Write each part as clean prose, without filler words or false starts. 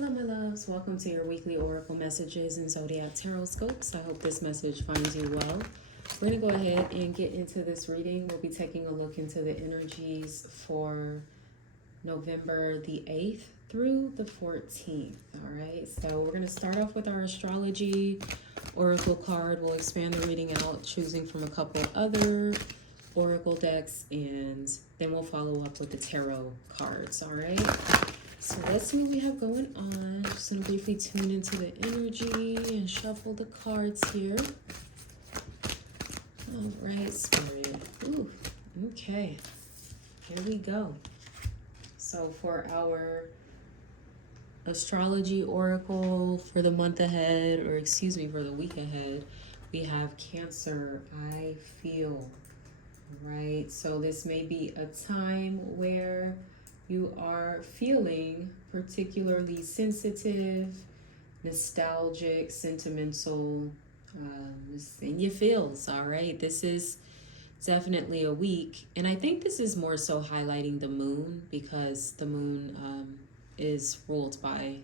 Hello, my loves. Welcome to your weekly Oracle messages and Zodiac Tarotscopes. I hope this message finds you well. We're going to go ahead and get into this reading. We'll be taking a look into the energies for November the 8th through the 14th. All right, so we're going to start off with our Astrology Oracle card. We'll expand the reading out, choosing from a couple other Oracle decks, and then we'll follow up with the tarot cards. All right. So let's see what we have going on. Just gonna briefly tune into the energy and shuffle the cards here. All right, Spirit. Ooh, okay. Here we go. So for our Astrology Oracle for the month ahead, or excuse me, for the week ahead, we have Cancer, I feel. Right? So this may be a time where you are feeling particularly sensitive, nostalgic, sentimental, in your feels, all right? This is definitely a week. And I think this is more so highlighting the moon, because the moon is ruled by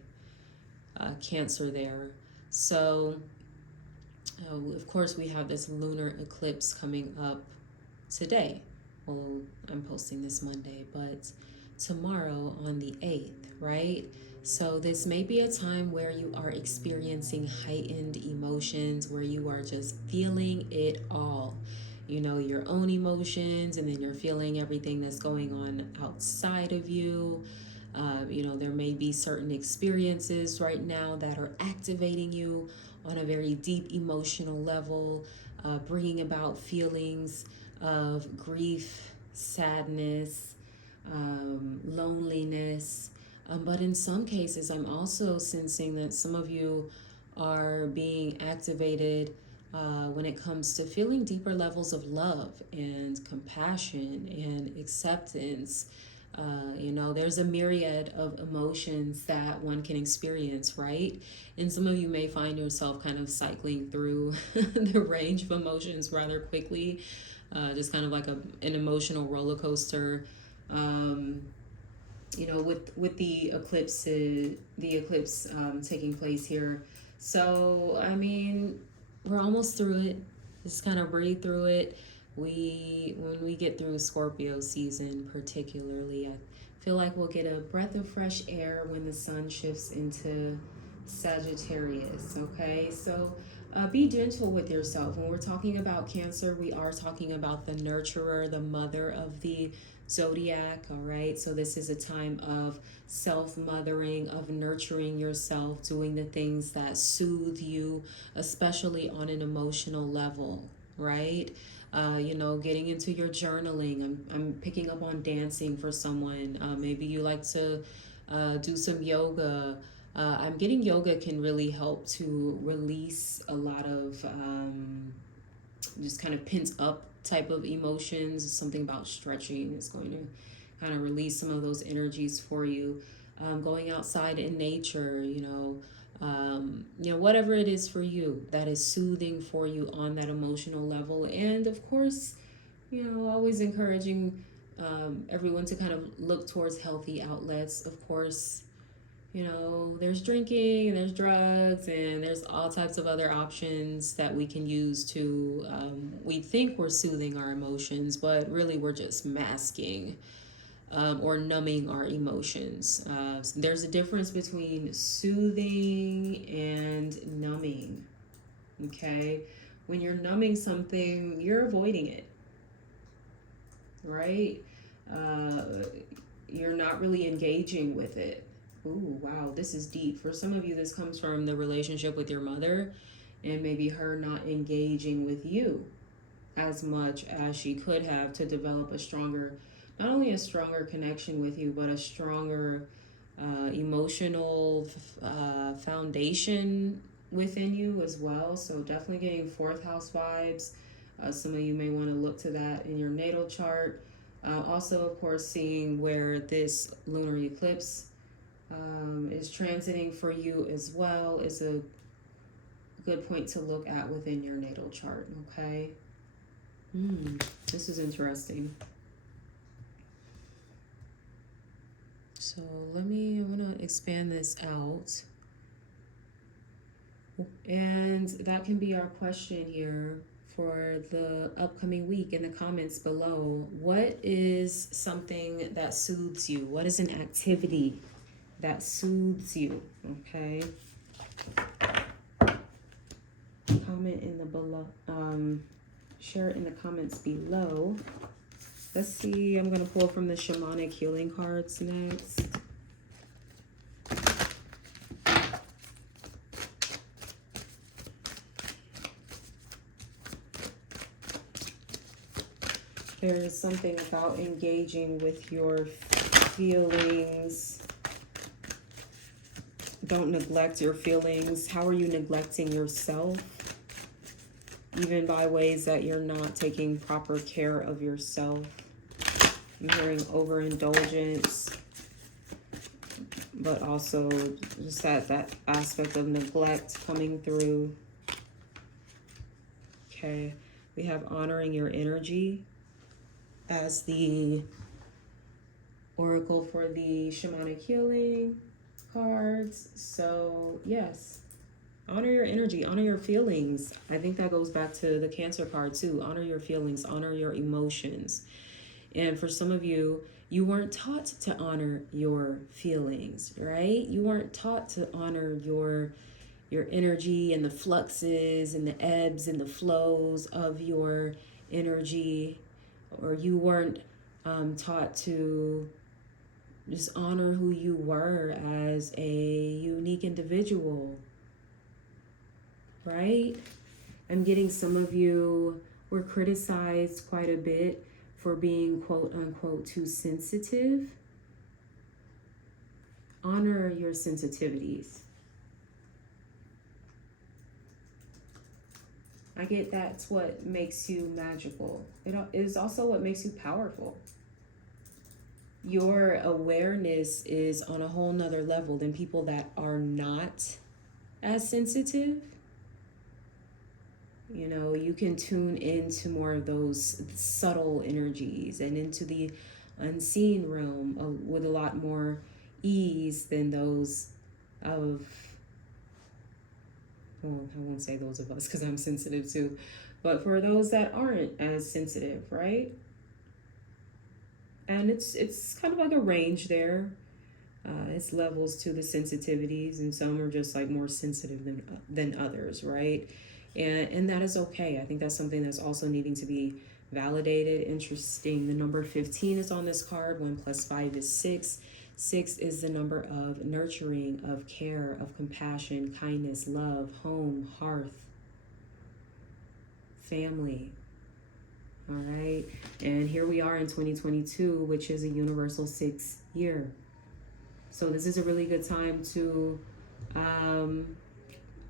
Cancer there. So, of course, we have this lunar eclipse coming up today. Well, I'm posting this Monday, but tomorrow on the 8th, right? So this may be a time where you are experiencing heightened emotions, where you are just feeling it all. You know, your own emotions, and then you're feeling everything that's going on outside of you. There may be certain experiences right now that are activating you on a very deep emotional level, bringing about feelings of grief, sadness, loneliness. But in some cases, I'm also sensing that some of you are being activated when it comes to feeling deeper levels of love and compassion and acceptance. There's a myriad of emotions that one can experience, right? And some of you may find yourself kind of cycling through the range of emotions rather quickly, just kind of like an emotional roller coaster. With the eclipse taking place here. So, I mean, we're almost through it. Just kind of breathe through it. When we get through Scorpio season particularly, I feel like we'll get a breath of fresh air when the sun shifts into Sagittarius, okay? So be gentle with yourself. When we're talking about Cancer, we are talking about the nurturer, the mother of the Zodiac, all right? So this is a time of self-mothering, of nurturing yourself, doing the things that soothe you, especially on an emotional level, right? Getting into your journaling. I'm picking up on dancing for someone. Maybe you like to do some yoga. I'm getting yoga can really help to release a lot of just kind of pent up type of emotions. Something about stretching is going to kind of release some of those energies for you. Going outside in nature, whatever it is for you that is soothing for you on that emotional level. And of course, always encouraging everyone to kind of look towards healthy outlets. Of course, there's drinking and there's drugs and there's all types of other options that we can use to, we think we're soothing our emotions, but really we're just masking or numbing our emotions. There's a difference between soothing and numbing, okay? When you're numbing something, you're avoiding it, right? You're not really engaging with it. Ooh, wow, this is deep. For some of you, this comes from the relationship with your mother and maybe her not engaging with you as much as she could have to develop not only a stronger connection with you, but a stronger emotional foundation within you as well. So definitely getting fourth house vibes. Some of you may want to look to that in your natal chart. Also, of course, seeing where this lunar eclipse is transiting for you as well is a good point to look at within your natal chart, okay? This is interesting. So I want to expand this out. And that can be our question here for the upcoming week in the comments below. What is something that soothes you? What is an activity that soothes you? Okay. Comment in the below. Share it in the comments below. Let's see. I'm going to pull from the Shamanic healing cards next. There is something about engaging with your feelings. Don't neglect your feelings. How are you neglecting yourself? Even by ways that you're not taking proper care of yourself. I'm hearing overindulgence, but also just that aspect of neglect coming through. Okay, we have honoring your energy as the oracle for the shamanic healing cards. So yes, honor your energy, honor your feelings. I think that goes back to the Cancer card too. Honor your feelings, honor your emotions. And for some of you, you weren't taught to honor your feelings, right? You weren't taught to honor your energy and the fluxes and the ebbs and the flows of your energy. Or you weren't taught to just honor who you were as a unique individual, right? I'm getting some of you were criticized quite a bit for being quote unquote too sensitive. Honor your sensitivities. I get that's what makes you magical. It is also what makes you powerful. Your awareness is on a whole nother level than people that are not as sensitive. You know, you can tune into more of those subtle energies and into the unseen realm with a lot more ease than those of, well, I won't say those of us because I'm sensitive too, but for those that aren't as sensitive, right? And it's kind of like a range there. It's levels to the sensitivities, and some are just like more sensitive than others, right? And that is okay. I think that's something that's also needing to be validated. Interesting. The number 15 is on this card. 1 + 5 is 6. 6 is the number of nurturing, of care, of compassion, kindness, love, home, hearth, family. All right. And here we are in 2022, which is a universal 6 year. So this is a really good time to,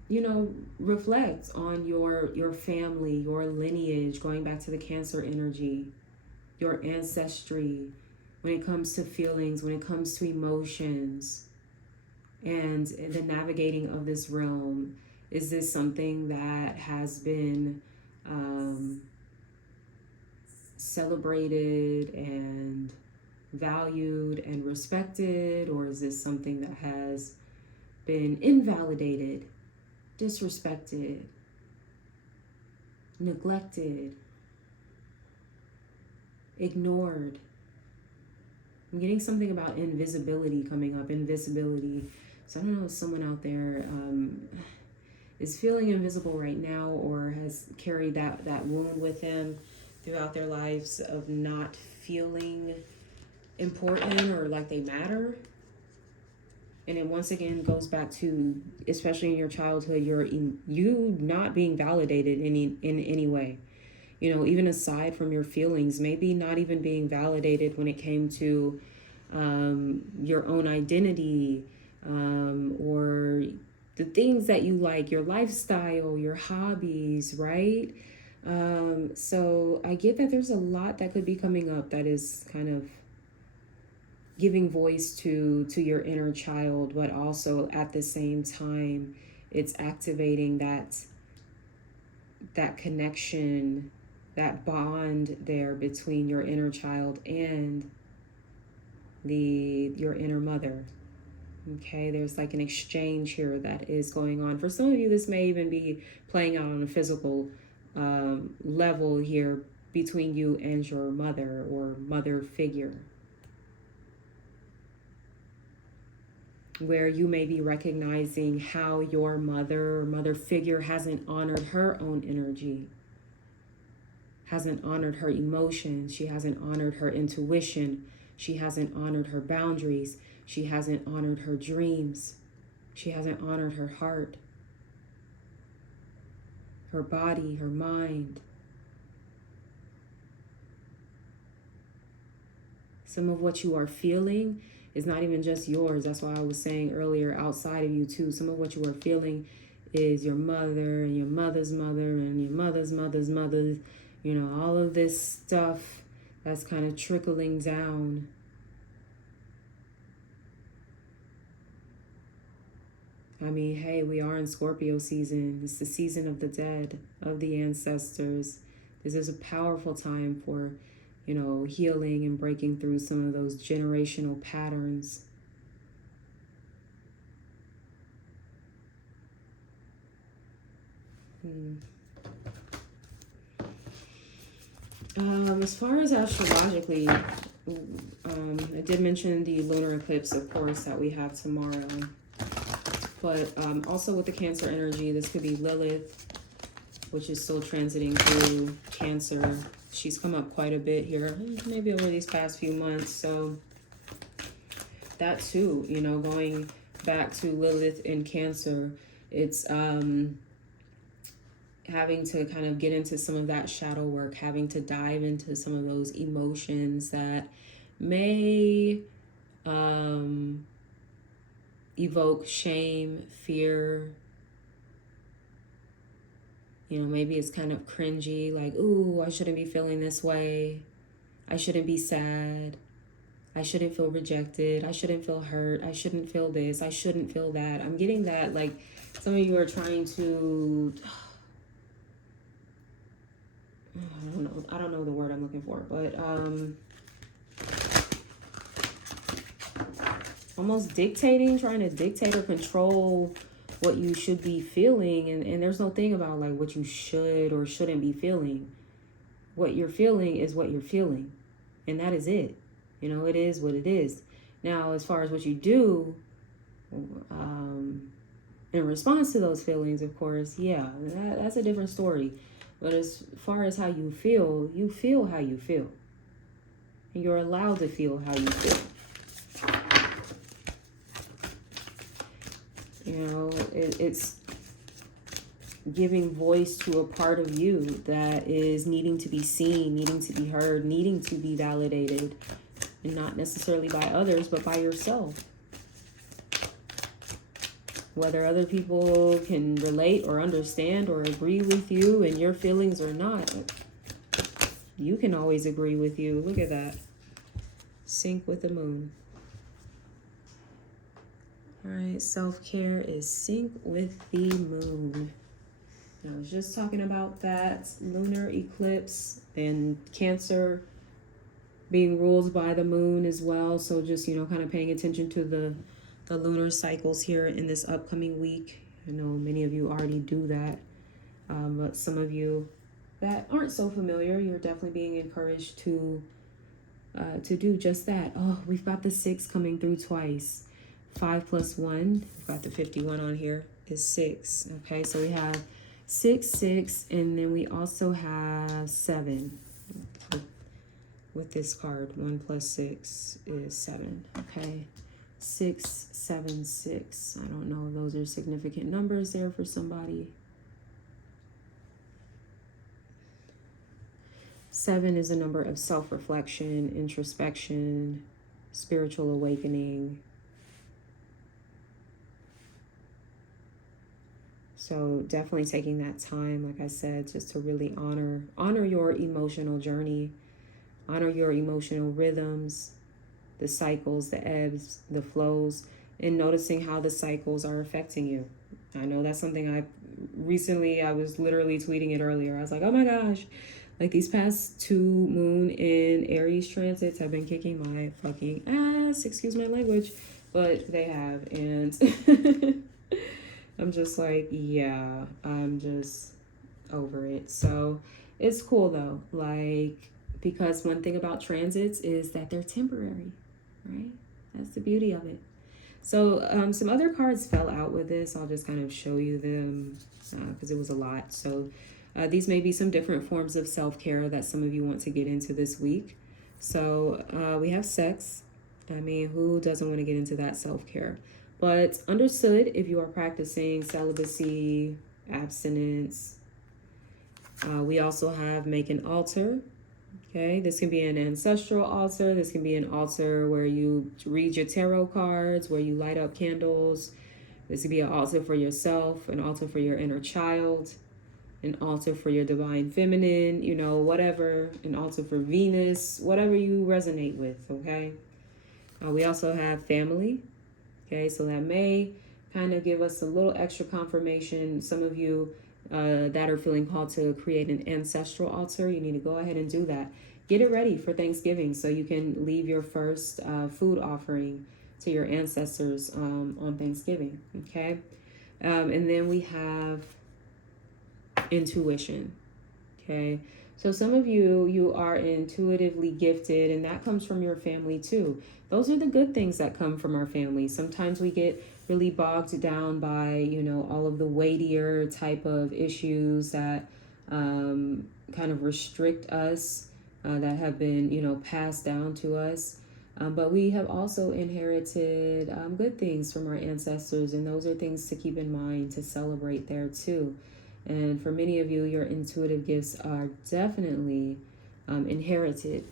you know, reflect on your family, your lineage, going back to the Cancer energy, your ancestry, when it comes to feelings, when it comes to emotions, and the navigating of this realm. Is this something that has been celebrated and valued and respected, or is this something that has been invalidated, disrespected, neglected, ignored? I'm getting something about invisibility coming up. Invisibility. So I don't know if someone out there is feeling invisible right now, or has carried that wound with them throughout their lives of not feeling important or like they matter. And it once again goes back to, especially in your childhood, you not being validated in any way. You know, even aside from your feelings, maybe not even being validated when it came to your own identity, or the things that you like, your lifestyle, your hobbies, right? So I get that there's a lot that could be coming up that is kind of giving voice to your inner child, but also at the same time, it's activating that connection, that bond there between your inner child and your inner mother. Okay, there's like an exchange here that is going on. For some of you, this may even be playing out on a physical level here between you and your mother or mother figure, where you may be recognizing how your mother or mother figure hasn't honored her own energy, hasn't honored her emotions, she hasn't honored her intuition, she hasn't honored her boundaries, she hasn't honored her dreams, she hasn't honored her heart, her body, her mind. Some of what you are feeling is not even just yours. That's why I was saying earlier, outside of you too. Some of what you are feeling is your mother and your mother's mother and your mother's mother's mother. You know, all of this stuff that's kind of trickling down. I mean, hey, we are in Scorpio season. It's the season of the dead, of the ancestors. This is a powerful time for, you know, healing and breaking through some of those generational patterns. As far as astrologically, I did mention the lunar eclipse, of course, that we have tomorrow. But also with the Cancer energy, this could be Lilith, which is still transiting through Cancer. She's come up quite a bit here, maybe over these past few months. So that too, you know, going back to Lilith in Cancer, it's having to kind of get into some of that shadow work, having to dive into some of those emotions that may evoke shame, fear. You know, maybe it's kind of cringy, like, ooh, I shouldn't be feeling this way. I shouldn't be sad. I shouldn't feel rejected. I shouldn't feel hurt. I shouldn't feel this. I shouldn't feel that. I'm getting that, like, some of you are trying to, I don't know the word I'm looking for, but almost dictating, trying to dictate or control what you should be feeling. And there's no thing about like what you should or shouldn't be feeling. What you're feeling is what you're feeling. And that is it. You know, it is what it is. Now, as far as what you do in response to those feelings, of course, yeah, that's a different story. But as far as how you feel how you feel. And you're allowed to feel how you feel. You know, it's giving voice to a part of you that is needing to be seen, needing to be heard, needing to be validated. And not necessarily by others, but by yourself. Whether other people can relate or understand or agree with you and your feelings or not, you can always agree with you. Look at that. Sync with the moon. All right, self-care is sync with the moon. I was just talking about that lunar eclipse and Cancer being ruled by the moon as well. So just, you know, kind of paying attention to the lunar cycles here in this upcoming week. I know many of you already do that. But some of you that aren't so familiar, you're definitely being encouraged to do just that. Oh, we've got the 6 coming through twice. 5 plus 1, we've got the 51 on here, is 6. Okay, so we have 6, 6, and then we also have 7 with this card. 1 plus 6 is 7. Okay, 6, 7, 6. I don't know if those are significant numbers there for somebody. 7 is a number of self-reflection, introspection, spiritual awakening. So definitely taking that time, like I said, just to really honor your emotional journey, honor your emotional rhythms, the cycles, the ebbs, the flows, and noticing how the cycles are affecting you. I know that's something I was literally tweeting it earlier. I was like, oh my gosh, like these past 2 moon in Aries transits have been kicking my fucking ass, excuse my language. but they have. And I'm just like, yeah, I'm just over it. So it's cool though, like, because one thing about transits is that they're temporary, right? That's the beauty of it. So some other cards fell out with this. I'll just kind of show you them because it was a lot. So these may be some different forms of self-care that some of you want to get into this week. So we have sex. I mean, who doesn't want to get into that self-care? But understood if you are practicing celibacy, abstinence. We also have make an altar. Okay, this can be an ancestral altar. This can be an altar where you read your tarot cards, where you light up candles. This could be an altar for yourself, an altar for your inner child, an altar for your divine feminine, you know, whatever, an altar for Venus, whatever you resonate with, okay? We also have family, okay? So that may kind of give us a little extra confirmation. Some of you that are feeling called to create an ancestral altar, you need to go ahead and do that. Get it ready for Thanksgiving so you can leave your first food offering to your ancestors on Thanksgiving, okay? And then we have intuition, okay? So some of you are intuitively gifted, and that comes from your family too. Those are the good things that come from our family. Sometimes we get really bogged down by, you know, all of the weightier type of issues that kind of restrict us, that have been, you know, passed down to us. But we have also inherited good things from our ancestors, and those are things to keep in mind, to celebrate there too. And for many of you, your intuitive gifts are definitely inherited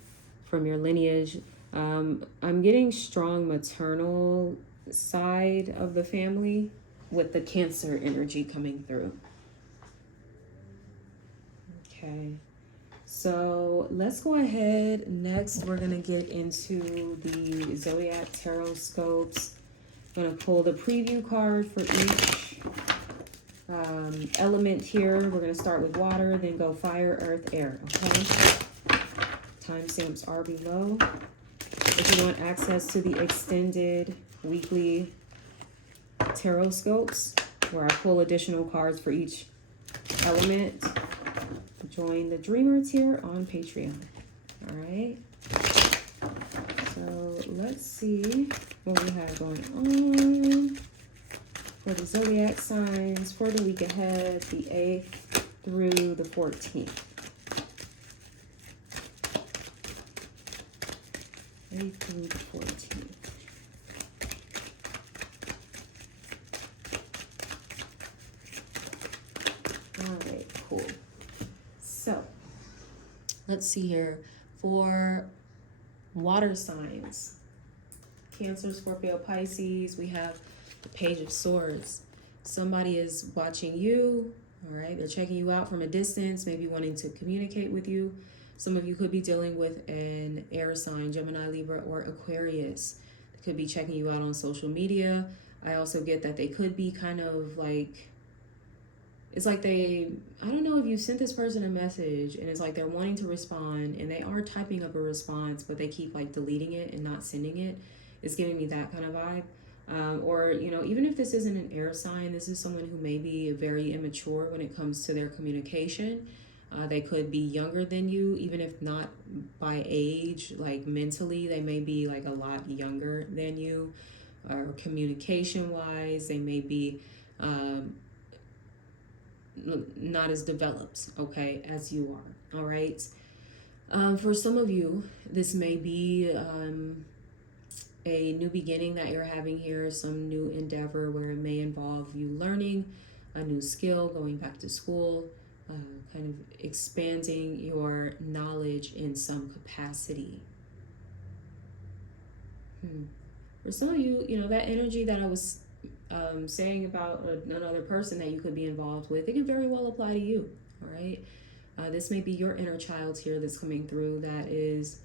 from your lineage. I'm getting strong maternal side of the family with the Cancer energy coming through. Okay, so let's go ahead. Next, we're going to get into the Zodiac Tarotscopes. I'm going to pull the preview card for each element here. We're going to start with water, then go fire, earth, air, okay? Timestamps are below. If you want access to the extended weekly Tarotscopes, where I pull additional cards for each element, join the Dreamer tier on Patreon. All right. So let's see what we have going on for the zodiac signs for the week ahead, the 8th through the 14th. 8th through the 14th. All right, cool. So let's see here. For water signs, Cancer, Scorpio, Pisces, we have the Page of Swords. Somebody is watching you, all right? They're checking you out from a distance, maybe wanting to communicate with you. Some of you could be dealing with an air sign, Gemini, Libra, or Aquarius. They could be checking you out on social media. I also get that they could be kind of like, it's like I don't know if you sent this person a message and it's like they're wanting to respond and they are typing up a response, but they keep like deleting it and not sending it. It's giving me that kind of vibe. Or, you know, even if this isn't an air sign, this is someone who may be very immature when it comes to their communication. They could be younger than you, even if not by age, like mentally, they may be like a lot younger than you, or communication wise, they may be not as developed, okay, as you are. All right. For some of you, this may be a new beginning that you're having here, some new endeavor where it may involve you learning a new skill, going back to school, kind of expanding your knowledge in some capacity. For some of you, you know, that energy that I was saying about another person that you could be involved with, it can very well apply to you, all right? This may be your inner child here that's coming through that is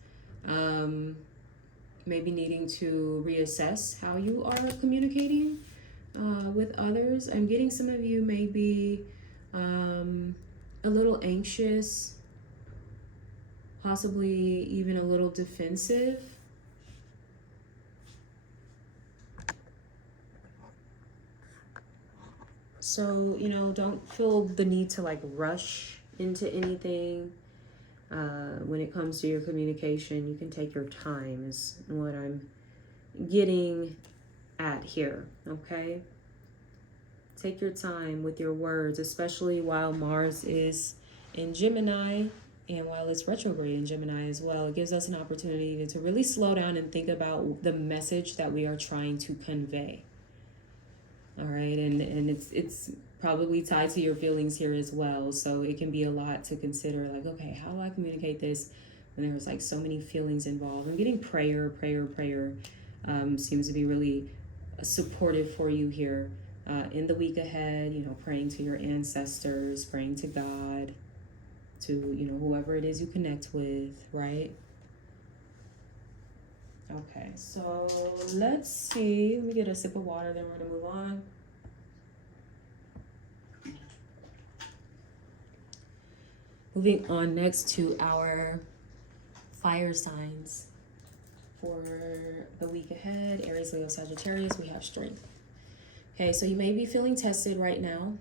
maybe needing to reassess how you are communicating with others. I'm getting some of you may be a little anxious, possibly even a little defensive. So, you know, don't feel the need to like rush into anything. When it comes to your communication, you can take your time is what I'm getting at here, okay? Take your time with your words, especially while Mars is in Gemini and while it's retrograde in Gemini as well. It gives us an opportunity to really slow down and think about the message that we are trying to convey. All right, and it's probably tied to your feelings here as well. So it can be a lot to consider, like, okay, how do I communicate this when there's like so many feelings involved? I'm getting prayer seems to be really supportive for you here in the week ahead. You know, praying to your ancestors, praying to God, to, you know, whoever it is you connect with, right? Okay, so let's see. Let me get a sip of water, then we're gonna move on. Moving on next to our fire signs for the week ahead. Aries, Leo, Sagittarius, we have strength. Okay, so you may be feeling tested right now.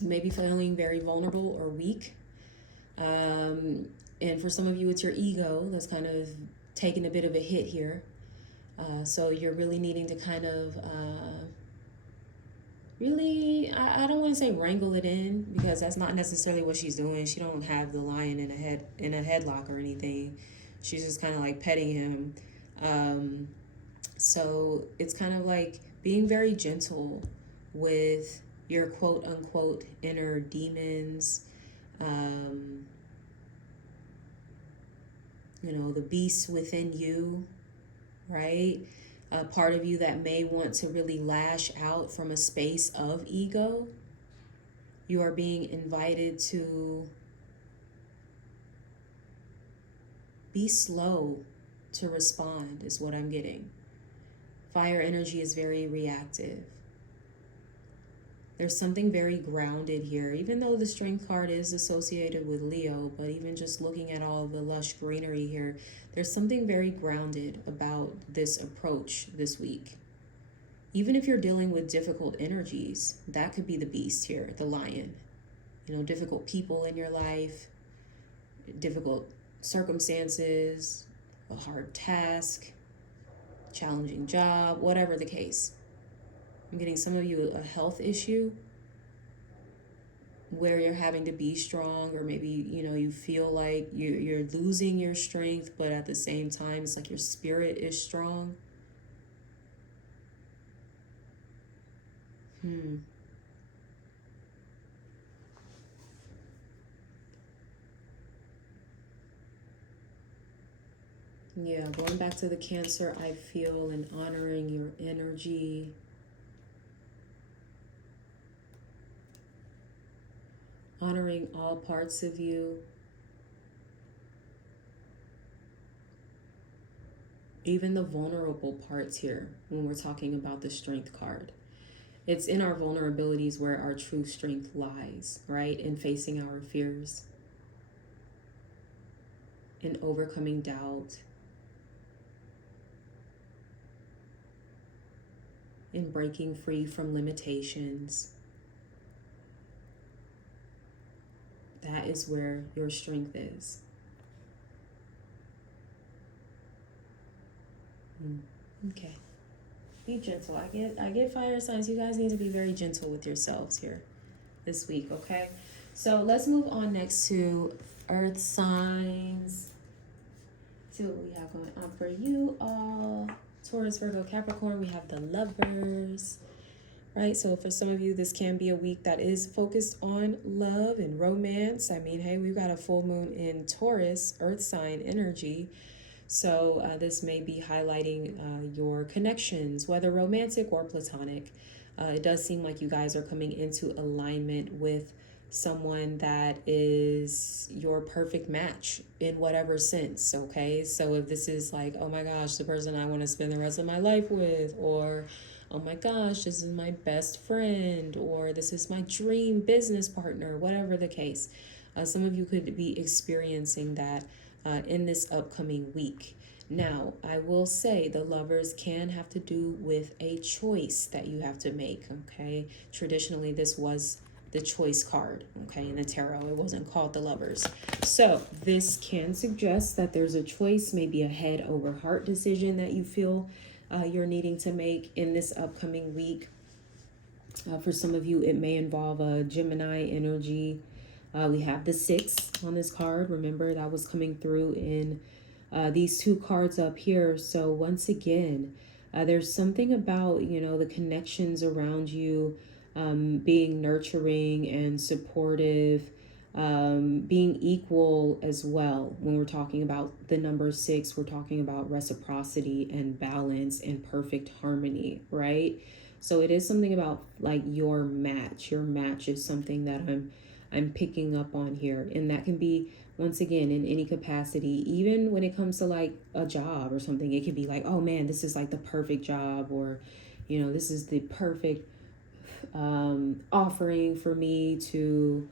You may be feeling very vulnerable or weak. And for some of you, it's your ego that's kind of taking a bit of a hit here. So you're really needing to kind of really, I don't want to say wrangle it in, because that's not necessarily what she's doing. She don't have the lion in a headlock or anything. She's just kind of like petting him. So it's kind of like being very gentle with your quote unquote inner demons. You know, the beast within you, right? A part of you that may want to really lash out from a space of ego. You are being invited to be slow to respond, is what I'm getting. Fire energy is very reactive. There's something very grounded here, even though the strength card is associated with Leo, but even just looking at all the lush greenery here, there's something very grounded about this approach this week. Even if you're dealing with difficult energies, that could be the beast here, the lion. You know, difficult people in your life, difficult circumstances, a hard task, challenging job, whatever the case. I'm getting some of you a health issue where you're having to be strong, or maybe, you know, you feel like you're losing your strength, but at the same time, it's like your spirit is strong. Yeah, going back to the Cancer, I feel, and honoring your energy. Honoring all parts of you. Even the vulnerable parts here when we're talking about the strength card. It's in our vulnerabilities where our true strength lies, right? In facing our fears, in overcoming doubt, in breaking free from limitations. That is where your strength is. Okay. Be gentle. I get fire signs. You guys need to be very gentle with yourselves here this week, okay? So let's move on next to earth signs. See what we have going on for you all. Taurus, Virgo, Capricorn. We have the Lovers. Right, so for some of you, this can be a week that is focused on love and romance. I mean, hey, we've got a full moon in Taurus, earth sign energy. So this may be highlighting your connections, whether romantic or platonic. It does seem like you guys are coming into alignment with someone that is your perfect match in whatever sense, okay? So if this is like, oh my gosh, the person I want to spend the rest of my life with, or oh my gosh, this is my best friend, or this is my dream business partner, whatever the case. Some of you could be experiencing that in this upcoming week. Now, I will say the Lovers can have to do with a choice that you have to make, okay? Traditionally, this was the choice card, okay, in the tarot. It wasn't called the Lovers. So this can suggest that there's a choice, maybe a head over heart decision that you feel you're needing to make in this upcoming week. For some of you, it may involve a Gemini energy. We have the 6 on this card. Remember, that was coming through in these 2 cards up here. So once again, there's something about, you know, the connections around you being nurturing and supportive, being equal as well. When we're talking about the number 6, we're talking about reciprocity and balance and perfect harmony, right? So it is something about like your match. Your match is something that I'm picking up on here, and that can be, once again, in any capacity. Even when it comes to like a job or something, it could be like, oh man, this is like the perfect job, or you know, this is the perfect offering for me to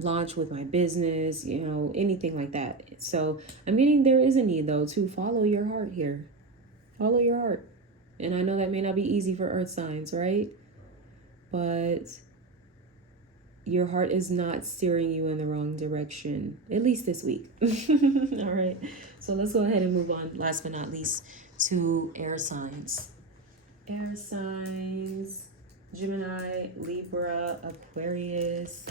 launch with my business, you know, anything like that. So I'm meaning there is a need though to follow your heart here. Follow your heart. And I know that may not be easy for earth signs, right? But your heart is not steering you in the wrong direction, at least this week. All right. So let's go ahead and move on, last but not least, to air signs. Air signs, Gemini, Libra, Aquarius.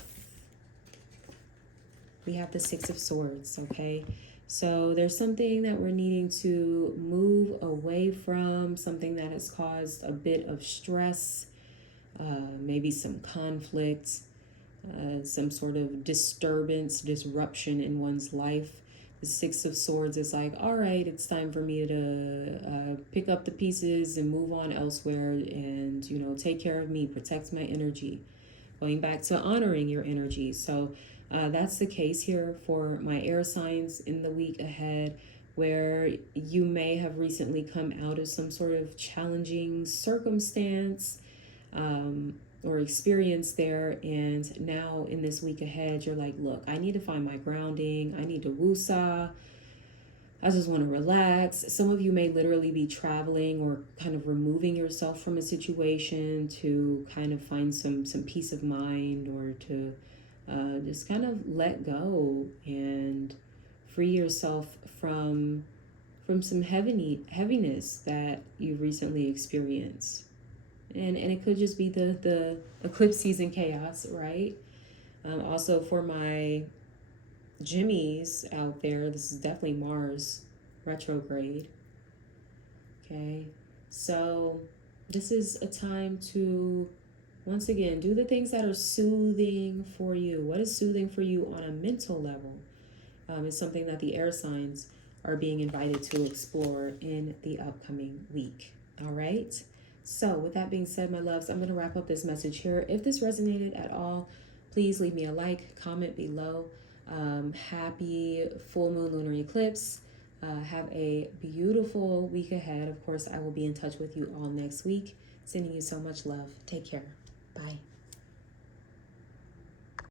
We have the 6 of Swords, okay? So there's something that we're needing to move away from, something that has caused a bit of stress, maybe some conflict, some sort of disturbance, disruption in one's life. The 6 of Swords is like, all right, it's time for me to pick up the pieces and move on elsewhere and, you know, take care of me, protect my energy. Going back to honoring your energy. So that's the case here for my air signs in the week ahead, where you may have recently come out of some sort of challenging circumstance or experience there, and now in this week ahead you're like, look, I need to find my grounding, I need to woosah, I just want to relax. Some of you may literally be traveling or kind of removing yourself from a situation to kind of find some peace of mind, or to just kind of let go and free yourself from some heaviness that you've recently experienced. And it could just be the eclipse season chaos, right? Also for my Jimmies out there, this is definitely Mars retrograde. Okay, so this is a time to, once again, do the things that are soothing for you. What is soothing for you on a mental level is something that the air signs are being invited to explore in the upcoming week. All right. So with that being said, my loves, I'm going to wrap up this message here. If this resonated at all, please leave me a like, comment below. Happy full moon lunar eclipse. Have a beautiful week ahead. Of course, I will be in touch with you all next week. Sending you so much love. Take care. Bye.